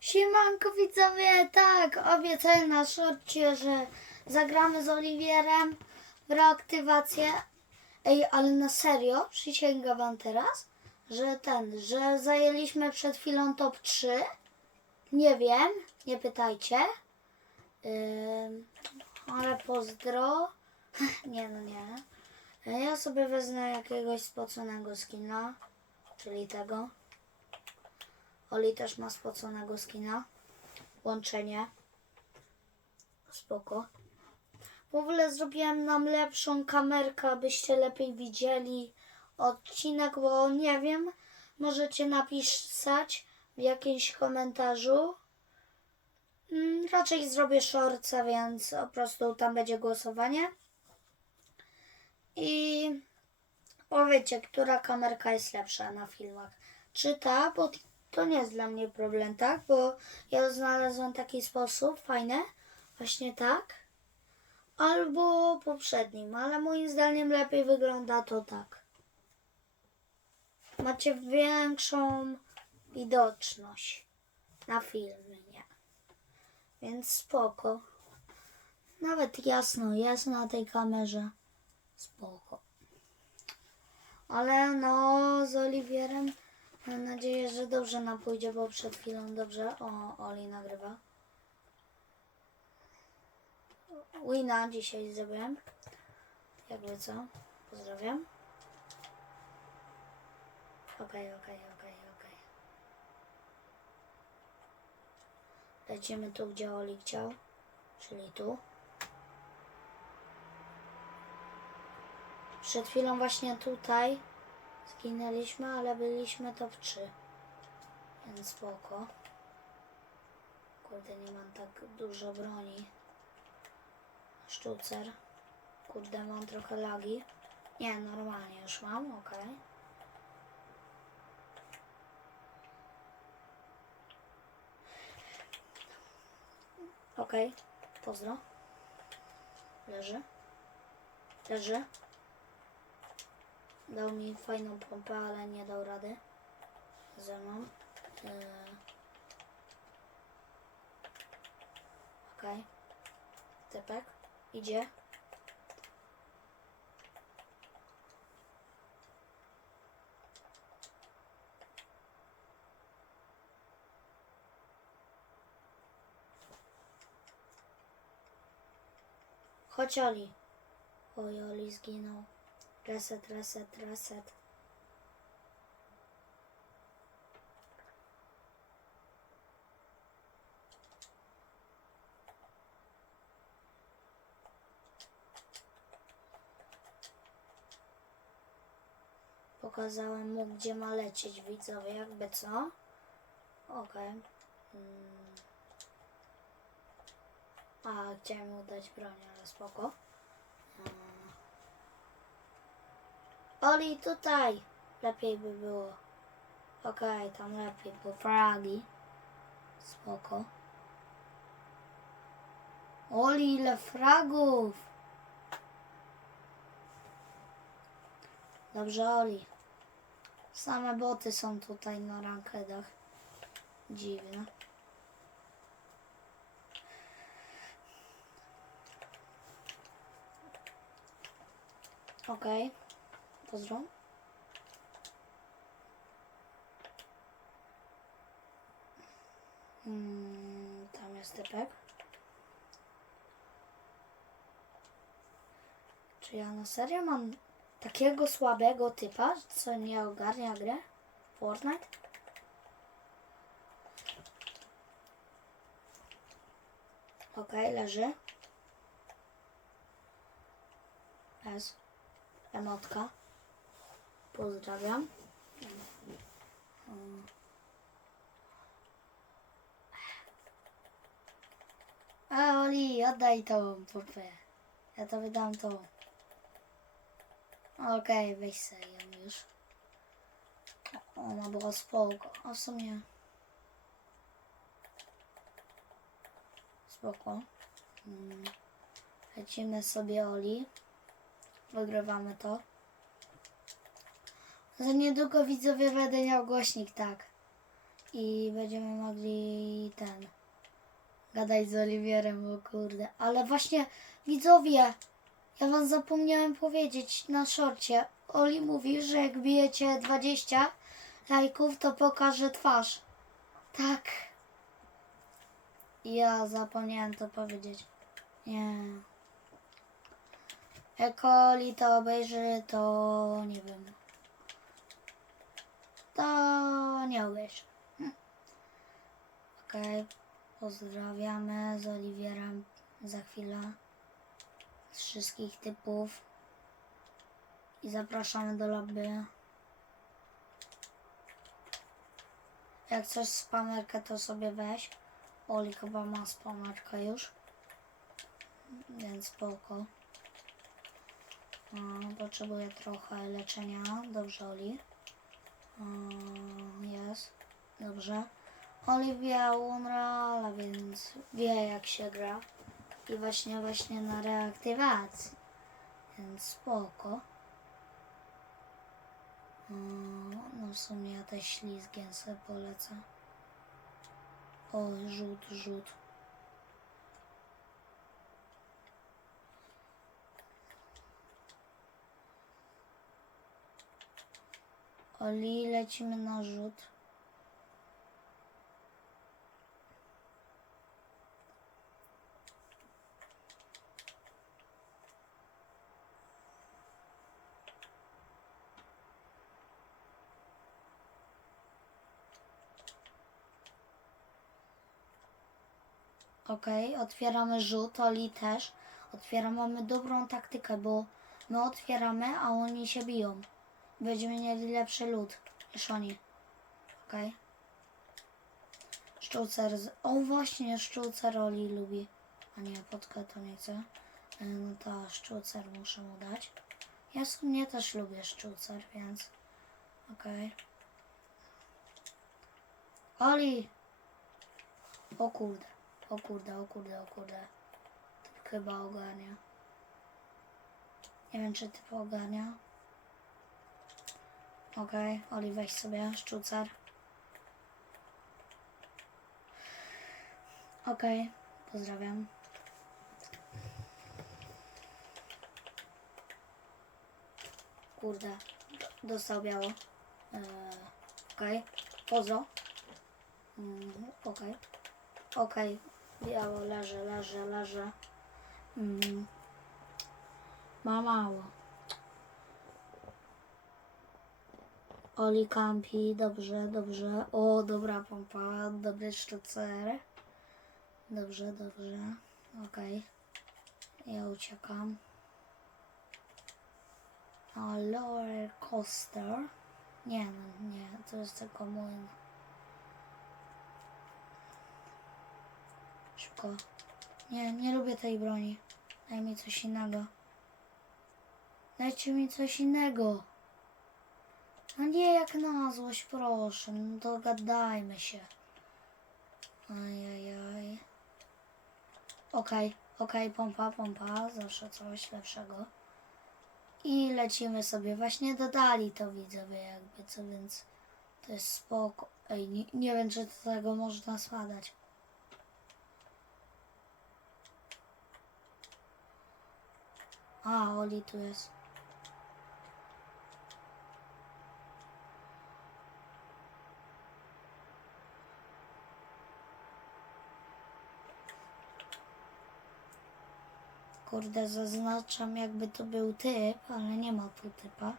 Siemanko widzowie, tak, obiecałem na szorcie, że zagramy z Oliwierem w reaktywację. Ej, ale na serio, przysięgam wam teraz, że ten, że zajęliśmy przed chwilą top 3. Nie wiem, nie pytajcie. Ym, ale pozdro. nie no nie. Ja sobie wezmę jakiegoś spoconego skina, czyli tego. Oli też ma spoconego skina. Łączenie. Spoko. W ogóle zrobiłem nam lepszą kamerkę, abyście lepiej widzieli odcinek, bo nie wiem, możecie napisać w jakimś komentarzu. Mm, Raczej zrobię shortsa, więc po prostu tam będzie głosowanie. I powiecie, która kamerka jest lepsza na filmach. Czy ta, bo to nie jest dla mnie problem, tak? Bo ja znalazłam taki sposób, fajne, właśnie tak. Albo poprzednim, ale moim zdaniem lepiej wygląda to tak. Macie większą widoczność na filmie, więc spoko. Nawet jasno jest na tej kamerze. Spoko. Ale no, z Oliwierem mam nadzieję, że dobrze nam pójdzie, bo przed chwilą dobrze. O, Oli nagrywa. Wina dzisiaj zrobiłem. Jakby co? Pozdrawiam. Okej, okej, okej, okej. Lecimy tu, gdzie Oli chciał, czyli tu. Przed chwilą właśnie tutaj zginęliśmy, ale byliśmy top 3. Więc spoko. Kurde, nie mam tak dużo broni. Sztucer. Kurde, mam trochę lagi. Nie, normalnie już mam, ok. Ok, pozdro. Leży. Leży. Dał mi fajną pompę, ale nie dał rady ze mną. Yy. Idzie. Chodź Oli. Oj, Oli zginął. Reset, reset, reset. Pokazałem mu, gdzie ma lecieć widzowie, jakby co. Okej. Mm. A, chciałem mu dać broń, ale spoko. Oli, tutaj! Lepiej by było. Okej, tam lepiej, bo fragi. Spoko. Oli, ile fragów! Dobrze, Oli. Same boty są tutaj na rankedach. Dziwne. Okej. Pozdro. Mm, tam jest typek. Czy ja na serio mam takiego słabego typa, co nie ogarnia grę? Fortnite? Okej, leży. Jest. Emotka. Pozdrawiam. A Oli, oddaj tą pupę. Ja to wydam tą. Okej, weź sobie ją już. Ona była spoko. A w sumie... Spoko. Mm. Lecimy sobie Oli. Wygrywamy to. Za niedługo widzowie będę miał głośnik, tak. i będziemy mogli ten gadać z Oliwierem, o kurde. Ale właśnie widzowie, ja wam zapomniałem powiedzieć na szorcie. Oli mówi, że jak bijecie 20 lajków, to pokaże twarz. Tak. Ja zapomniałem to powiedzieć. Nie. Jak Oli to obejrzy, to nie wiem. To nie obejrzy. Hm. Okej. Pozdrawiamy z Oliwierem za chwilę. Z wszystkich typów. I zapraszamy do lobby. Jak coś spamerkę, to sobie weź. Oli chyba ma spamerkę już. Więc spoko. Mm, Potrzebuję trochę leczenia. Dobrze, Oli. Mm, Jest. Dobrze. Oliwia Unreal, więc wie jak się gra. I właśnie właśnie na reaktywacji. Więc spoko. Mm, No w sumie ja też ślizgiem sobie polecę. O, rzut, rzut. Oli, lecimy na rzut. Okej, otwieramy rzut, Oli też. Otwieram, mamy dobrą taktykę, bo my otwieramy, a oni się biją. Będziemy mieli lepszy lód niż oni. Okej. Szczucer. Z... O właśnie, szczucer Oli lubi. A nie, podkę to nie chcę. No to szczucer muszę mu dać. Ja w sumie też lubię szczucer, więc... Okej. Oli! O kurde. O kurde, o kurde, o kurde. Typ chyba ogarnia. Nie wiem, czy typ ogarnia. Okej, Oli weź sobie szczucer. Okej, pozdrawiam. Kurde, do- dostał biało. Eee, Okej, pozo. Mm, Okej, okej, biało, leży, leży, leży. Mm. Ma mało. Oli Campi, dobrze, dobrze. O, dobra pompa, dobry sztucer. Dobrze, dobrze. Okej. Ja uciekam. A roller coaster. Nie, no nie, to jest tylko młyn. Szybko. Nie, nie lubię tej broni. Daj mi coś innego. Dajcie mi coś innego. No nie jak na złość, proszę. No dogadajmy się. Ajajaj. Okej, okej, pompa, pompa. Zawsze coś lepszego. I lecimy sobie. Właśnie dodali to widzowie jakby co, więc to jest spoko. Ej, nie, nie wiem czy do tego można spadać. A, Oli tu jest. Kurde, zaznaczam jakby to był typ, ale nie ma tu typa.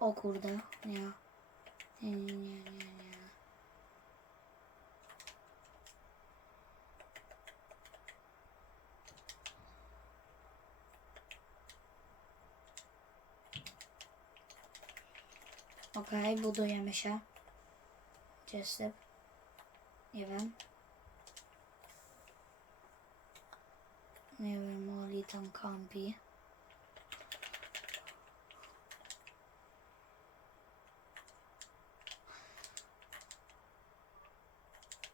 O kurde, nie. Nie, nie, nie, nie, nie. Okej, budujemy się. Gdzie jest typ? Nie wiem. Nie wiem, Oli tam kampi.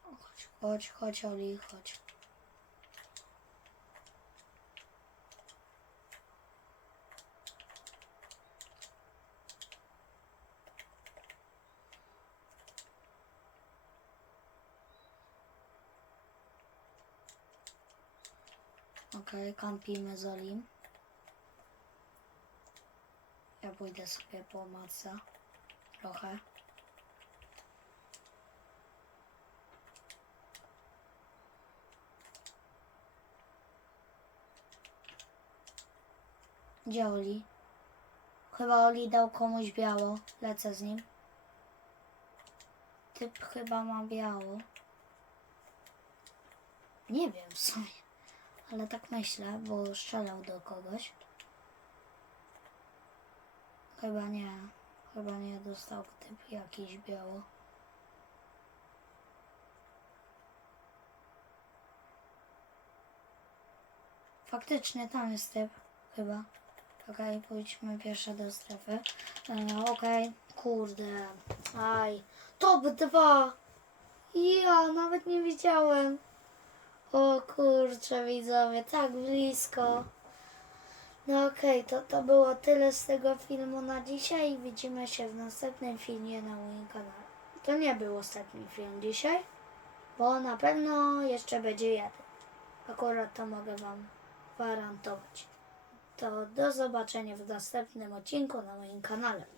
Chodź, chodź, chodź, Oli, chodź. Okej, kampimy z Olim. Ja pójdę sobie po matce. Trochę. Gdzie Oli? Chyba Oli dał komuś biało. Lecę z nim. Typ chyba ma biało. Nie wiem w sumie. Ale tak myślę, bo strzelał do kogoś. Chyba nie. Chyba nie dostał typ jakiś biało. Faktycznie tam jest typ. Chyba. Okej, pójdźmy pierwsze do strefy. E, Okej, kurde. Aj. Top 2. Ja nawet nie widziałem. O kurczę, widzowie, tak blisko. No okej, to, to było tyle z tego filmu na dzisiaj. Widzimy się w następnym filmie na moim kanale. To nie był ostatni film dzisiaj, bo na pewno jeszcze będzie jeden. Akurat to mogę Wam gwarantować. To do zobaczenia w następnym odcinku na moim kanale.